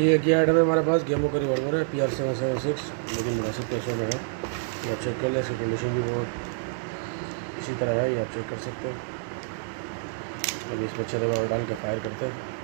जी एक ही आइटम है हमारे पास, गेमो का रिवॉल्वर है PR776, लेकिन मुनासिब पैसों में है। ये आप चेक कर लें, इसकी कंडीशन भी बहुत इसी तरह है, ये आप चेक कर सकते हैं। अभी इसमें 6 दवा डाल के फायर करते हैं।